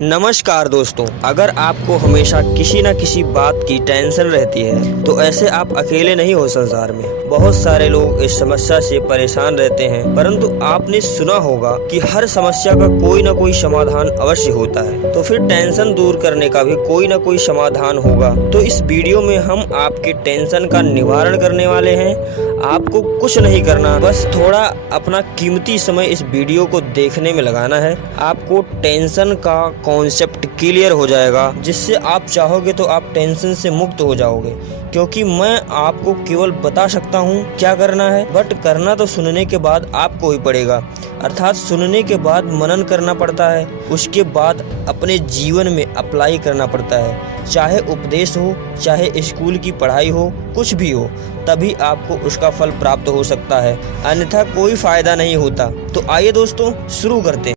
नमस्कार दोस्तों, अगर आपको हमेशा किसी न किसी बात की टेंशन रहती है तो ऐसे आप अकेले नहीं हो। संसार में बहुत सारे लोग इस समस्या से परेशान रहते हैं, परंतु आपने सुना होगा कि हर समस्या का कोई न कोई समाधान अवश्य होता है। तो फिर टेंशन दूर करने का भी कोई न कोई समाधान होगा। तो इस वीडियो में हम आपके टेंशन का निवारण करने वाले हैं। आपको कुछ नहीं करना, बस थोड़ा अपना कीमती समय इस वीडियो को देखने में लगाना है। आपको टेंशन का कॉन्सेप्ट क्लियर हो जाएगा, जिससे आप चाहोगे तो आप टेंशन से मुक्त हो जाओगे। क्योंकि मैं आपको केवल बता सकता हूँ क्या करना है, बट करना तो सुनने के बाद आपको ही पड़ेगा। अर्थात सुनने के बाद मनन करना पड़ता है, उसके बाद अपने जीवन में अप्लाई करना पड़ता है। चाहे उपदेश हो, चाहे स्कूल की पढ़ाई हो, कुछ भी हो, तभी आपको उसका फल प्राप्त हो सकता है, अन्यथा कोई फायदा नहीं होता। तो आइए दोस्तों, शुरू करते हैं।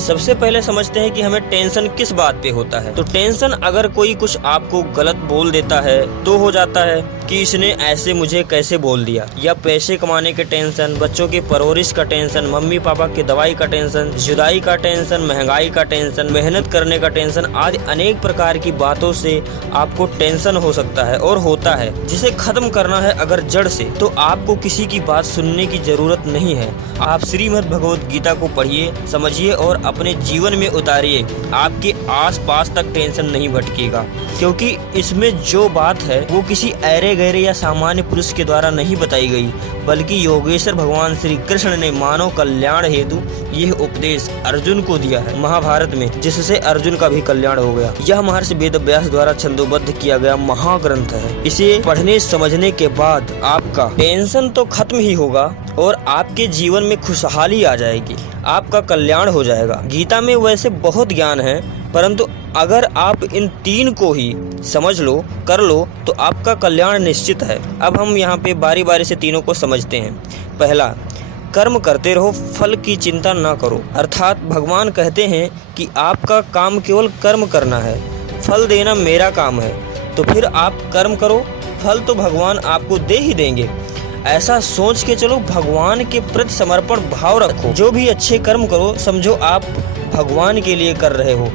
सबसे पहले समझते हैं कि हमें टेंशन किस बात पे होता है। तो टेंशन अगर कोई कुछ आपको गलत बोल देता है तो हो जाता है कि इसने ऐसे मुझे कैसे बोल दिया, या पैसे कमाने के टेंशन, बच्चों की परवरिश का टेंशन, मम्मी पापा की दवाई का टेंशन, जुदाई का टेंशन, महंगाई का टेंशन, मेहनत करने का टेंशन, आदि अनेक प्रकार की बातों से आपको टेंशन हो सकता है और होता है। जिसे खत्म करना है अगर जड़ से, तो आपको किसी की बात सुनने की जरूरत नहीं है। आप श्रीमद् भगवत गीता को पढ़िए, समझिए और अपने जीवन में उतारिए। आपके आस पास तक टेंशन नहीं भटकेगा, क्योंकि इसमें जो बात है वो किसी ऐरे गहरे या सामान्य पुरुष के द्वारा नहीं बताई गई, बल्कि योगेश्वर भगवान श्री कृष्ण ने मानव कल्याण हेतु यह उपदेश अर्जुन को दिया है महाभारत में, जिससे अर्जुन का भी कल्याण हो गया। यह महर्षि वेदव्यास द्वारा छंदोबद्ध किया गया महाग्रंथ है। इसे पढ़ने समझने के बाद आपका टेंशन तो खत्म ही होगा और आपके जीवन में खुशहाली आ जाएगी, आपका कल्याण हो जाएगा। गीता में वैसे बहुत ज्ञान है, परंतु अगर आप इन तीन को ही समझ लो, कर लो, तो आपका कल्याण निश्चित है। अब हम यहाँ पे बारी बारी से तीनों को समझते हैं। पहला, कर्म करते रहो, फल की चिंता ना करो। अर्थात भगवान कहते हैं कि आपका काम केवल कर्म करना है, फल देना मेरा काम है। तो फिर आप कर्म करो, फल तो भगवान आपको दे ही देंगे। ऐसा सोच के चलो, भगवान के प्रति समर्पण भाव रखो। जो भी अच्छे कर्म करो, समझो आप भगवान के लिए कर रहे हो,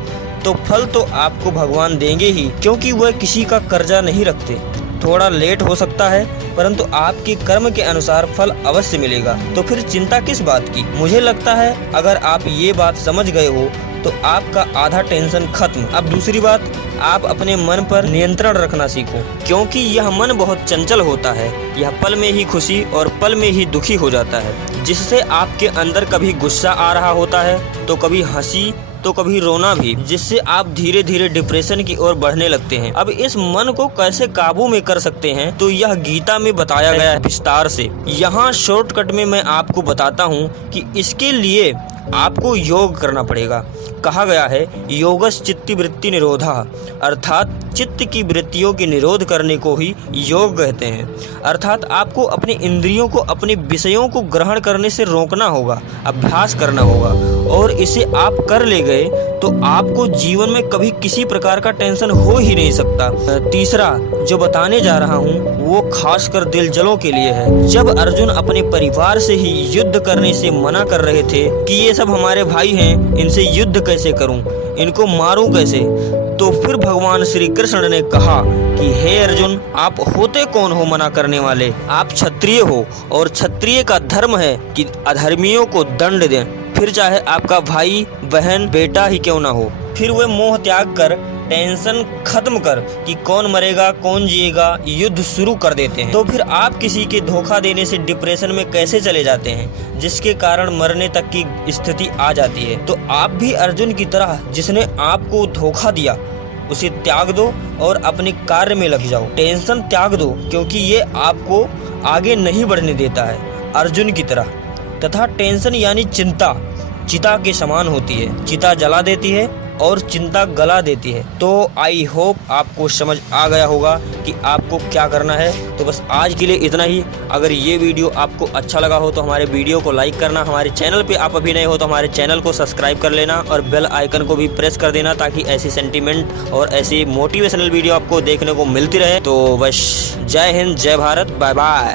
तो फल तो आपको भगवान देंगे ही, क्योंकि वह किसी का कर्जा नहीं रखते। थोड़ा लेट हो सकता है, परंतु आपके कर्म के अनुसार फल अवश्य मिलेगा। तो फिर चिंता किस बात की। मुझे लगता है अगर आप ये बात समझ गए हो तो आपका आधा टेंशन खत्म। अब दूसरी बात, आप अपने मन पर नियंत्रण रखना सीखो, क्योंकि यह मन बहुत चंचल होता है। यह पल में ही खुशी और पल में ही दुखी हो जाता है, जिससे आपके अंदर कभी गुस्सा आ रहा होता है, तो कभी हंसी, तो कभी रोना भी, जिससे आप धीरे धीरे डिप्रेशन की ओर बढ़ने लगते हैं। अब इस मन को कैसे काबू में कर सकते हैं, तो यह गीता में बताया गया है विस्तार से। यहाँ शॉर्टकट में मैं आपको बताता हूँ कि इसके लिए आपको योग करना पड़ेगा। कहा गया है योगस चित्ति वृत्ति निरोधा, अर्थात चित्त की वृत्तियों के निरोध करने को ही योग कहते हैं। अर्थात आपको अपने इंद्रियों को अपने विषयों को ग्रहण करने से रोकना होगा, अभ्यास करना होगा, और इसे आप कर ले गए तो आपको जीवन में कभी किसी प्रकार का टेंशन हो ही नहीं सकता। तीसरा जो बताने जा रहा हूँ वो खासकर दिलजलों के लिए है। जब अर्जुन अपने परिवार से ही युद्ध करने से मना कर रहे थे कि ये सब हमारे भाई हैं, इनसे युद्ध कैसे करूं, इनको मारूं कैसे, तो फिर भगवान श्री कृष्ण ने कहा कि हे अर्जुन, आप होते कौन हो मना करने वाले। आप क्षत्रिय हो और क्षत्रिय का धर्म है कि अधर्मियों को दंड दें, फिर चाहे आपका भाई बहन बेटा ही क्यों ना हो। फिर वे मोह त्याग कर, टेंशन खत्म कर कि कौन मरेगा कौन जिएगा, युद्ध शुरू कर देते हैं। तो फिर आप किसी के धोखा देने से डिप्रेशन में कैसे चले जाते हैं, जिसके कारण मरने तक की स्थिति आ जाती है। तो आप भी अर्जुन की तरह, जिसने आपको धोखा दिया, उसे त्याग दो और अपने कार्य में लग जाओ। टेंशन त्याग दो, क्योंकि ये आपको आगे नहीं बढ़ने देता है, अर्जुन की तरह। तथा टेंशन यानी चिंता चिता के समान होती है, चिता जला देती है और चिंता गला देती है। तो आई होप आपको समझ आ गया होगा कि आपको क्या करना है। तो बस आज के लिए इतना ही। अगर ये वीडियो आपको अच्छा लगा हो तो हमारे वीडियो को लाइक करना, हमारे चैनल पे आप अभी नए हो तो हमारे चैनल को सब्सक्राइब कर लेना और बेल आइकन को भी प्रेस कर देना, ताकि ऐसी सेंटीमेंट और ऐसी मोटिवेशनल वीडियो आपको देखने को मिलती रहे। तो बस जय हिंद, जय भारत, बाय बाय।